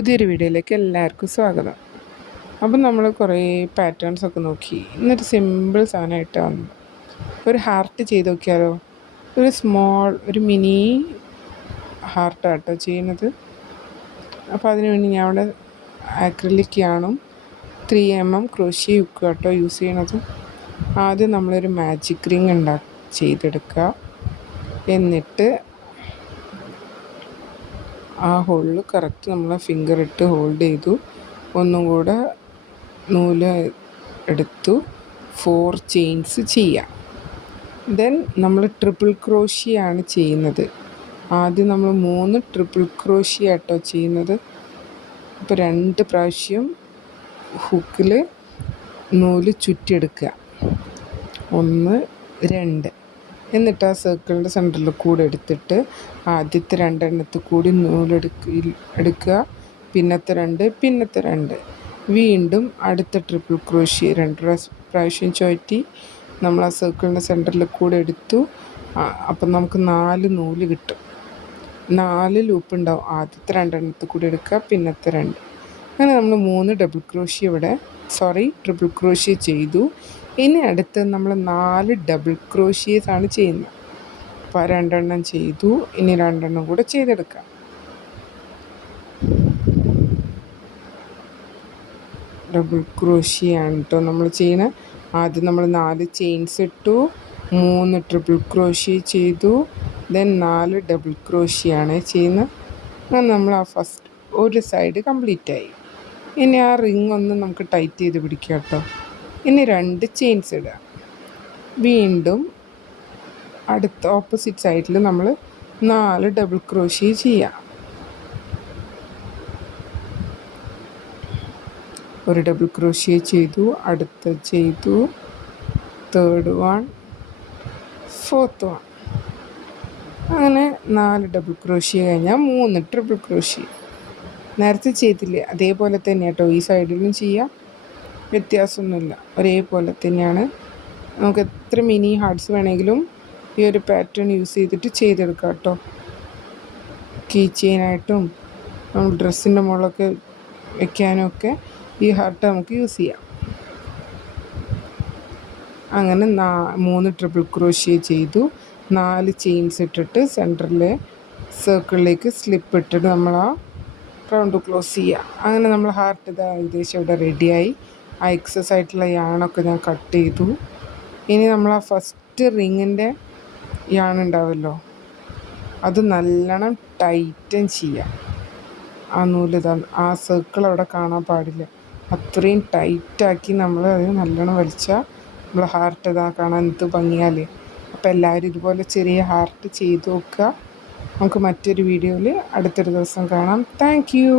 പുതിയൊരു വീഡിയോയിലേക്ക് എല്ലാവർക്കും സ്വാഗതം. അപ്പം നമ്മൾ കുറേ പാറ്റേൺസൊക്കെ നോക്കി. ഇന്നൊരു സിമ്പിൾ സാധനമായിട്ട് വന്നു. ഒരു ഹാർട്ട് ചെയ്ത് നോക്കിയാലോ? ഒരു മിനി ഹാർട്ടാട്ടോ ചെയ്യുന്നത്. അപ്പോൾ അതിന് വേണ്ടി ഞാൻ അവിടെ ആക്രിലിക്കാണും 3mm ക്രോഷ്യ ഹുക്ക് കേട്ടോ യൂസ് ചെയ്യണത്. ആദ്യം നമ്മളൊരു മാജിക് റിങ് ചെയ്തെടുക്കുക. എന്നിട്ട് ആ ഹോളിൽ കറക്റ്റ് നമ്മൾ ഫിംഗർ ഇട്ട് ഹോൾഡ് ചെയ്തു. ഒന്നും കൂടെ നൂല് എടുത്തു 4 ചെയിൻസ് ചെയ്യാം. ദെൻ നമ്മൾ ട്രിപ്പിൾ ക്രോഷ്യാണ് ചെയ്യുന്നത്. ആദ്യം നമ്മൾ 3 ട്രിപ്പിൾ ക്രോഷ്യ ആട്ടോ ചെയ്യുന്നത്. അപ്പോൾ 2 പ്രാവശ്യം ഹുക്കിൽ നൂല് ചുറ്റിയെടുക്കുക. 1 2 എന്നിട്ട് ആ സർക്കിളിൻ്റെ സെൻറ്ററിൽ കൂടെ എടുത്തിട്ട് ആദ്യത്തെ 2 എണ്ണത്തിൽ കൂടി എടുക്കുക. പിന്നത്തെ 2 വീണ്ടും അടുത്ത ട്രിപ്പിൾ ക്രോഷ്യ 2 പ്രാവശ്യം ചുറ്റി നമ്മൾ ആ സർക്കിളിൻ്റെ സെൻറ്ററിൽ കൂടെ എടുത്തു. അപ്പം നമുക്ക് 4 നൂല് കിട്ടും. 4 ലൂപ്പ് ഉണ്ടാവും. ആദ്യത്തെ 2 എണ്ണത്തിൽ കൂടി എടുക്കുക, പിന്നത്തെ 2. അങ്ങനെ നമ്മൾ 3 ട്രിപ്പിൾ ക്രോഷ്യ ചെയ്തു. ഇനി അടുത്ത് നമ്മൾ 4 ഡബിൾ ക്രോഷ്യേസ് ആണ് ചെയ്യുന്നത്. അപ്പോൾ 2 എണ്ണം ചെയ്തു. ഇനി 2 എണ്ണം കൂടെ ചെയ്തെടുക്കാം. ഡബിൾ ക്രോഷ്യ ആണ് കേട്ടോ നമ്മൾ ചെയ്യുന്നത്. ആദ്യം നമ്മൾ 4 ചെയിൻസ് ഇട്ടു, 3 ട്രിപ്പിൾ ക്രോഷ്യ ചെയ്തു, ദെൻ 4 ഡബിൾ ക്രോഷ്യ ആണ് ചെയ്യുന്നത്. അങ്ങനെ നമ്മൾ ആ ഫസ്റ്റ് ഒരു സൈഡ് കംപ്ലീറ്റ് ആയി. ഇനി ആ റിങ് ഒന്ന് നമുക്ക് ടൈറ്റ് ചെയ്ത് പിടിക്കാം കേട്ടോ. ഇനി 2 ചെയിൻസ് ഇടുക. വീണ്ടും അടുത്ത ഓപ്പോസിറ്റ് സൈഡിൽ നമ്മൾ 4 ഡബിൾ ക്രോഷ്യ ചെയ്യാം. ഒരു ഡബിൾ ക്രോഷ്യ ചെയ്തു, അടുത്ത ചെയ്തു, 3rd വൺ, 4th വൺ. അങ്ങനെ 4 ഡബിൾ ക്രോഷ്യ കഴിഞ്ഞാൽ 3 ട്രിപ്പിൾ ക്രോഷ്യ. നേരത്തെ ചെയ്തില്ലേ അതേപോലെ തന്നെ കേട്ടോ ഈ സൈഡിലും ചെയ്യാം. വ്യത്യാസമൊന്നുമില്ല, ഒരേപോലെ തന്നെയാണ്. നമുക്ക് എത്ര മിനി ഹാർട്ട്സ് വേണമെങ്കിലും ഈ ഒരു പാറ്റേൺ യൂസ് ചെയ്തിട്ട് ചെയ്തെടുക്കാം കേട്ടോ. കീ ചെയിനായിട്ടും നമ്മൾ ഡ്രസ്സിൻ്റെ മുകളിലൊക്കെ വെക്കാനും ഒക്കെ ഈ ഹാർട്ട് നമുക്ക് യൂസ് ചെയ്യാം. അങ്ങനെ 3 ട്രിപ്പിൾ ക്രോഷ്യ ചെയ്തു, 4 ചെയിൻസ് ഇട്ടിട്ട് സെൻറ്ററിലെ സർക്കിളിലേക്ക് സ്ലിപ്പ് ഇട്ടിട്ട് നമ്മൾ ആ റൗണ്ട് ക്ലോസ് ചെയ്യുക. അങ്ങനെ നമ്മൾ ഹാർട്ട് ഏകദേശം ഇവിടെ റെഡിയായി. ആ എക്സസ് ആയിട്ടുള്ള യാണൊക്കെ ഞാൻ കട്ട് ചെയ്തു. ഇനി നമ്മൾ ആ ഫസ്റ്റ് റിങ്ങിൻ്റെ യാണുണ്ടാവുമല്ലോ, അത് നല്ലോണം ടൈറ്റൻ ചെയ്യുക. ആ നൂല് ആ സർക്കിൾ അവിടെ കാണാൻ പാടില്ല. അത്രയും ടൈറ്റാക്കി നമ്മൾ അത് നല്ലോണം വലിച്ചാൽ നമ്മൾ ഹാർട്ട് കാണാൻ എന്ത് ഭംഗിയാലേ. അപ്പോൾ എല്ലാവരും ഇതുപോലെ ചെറിയ ഹാർട്ട് ചെയ്ത് നോക്കുക. നമുക്ക് മറ്റൊരു വീഡിയോയിൽ അടുത്തൊരു ദിവസം കാണാം. Thank you.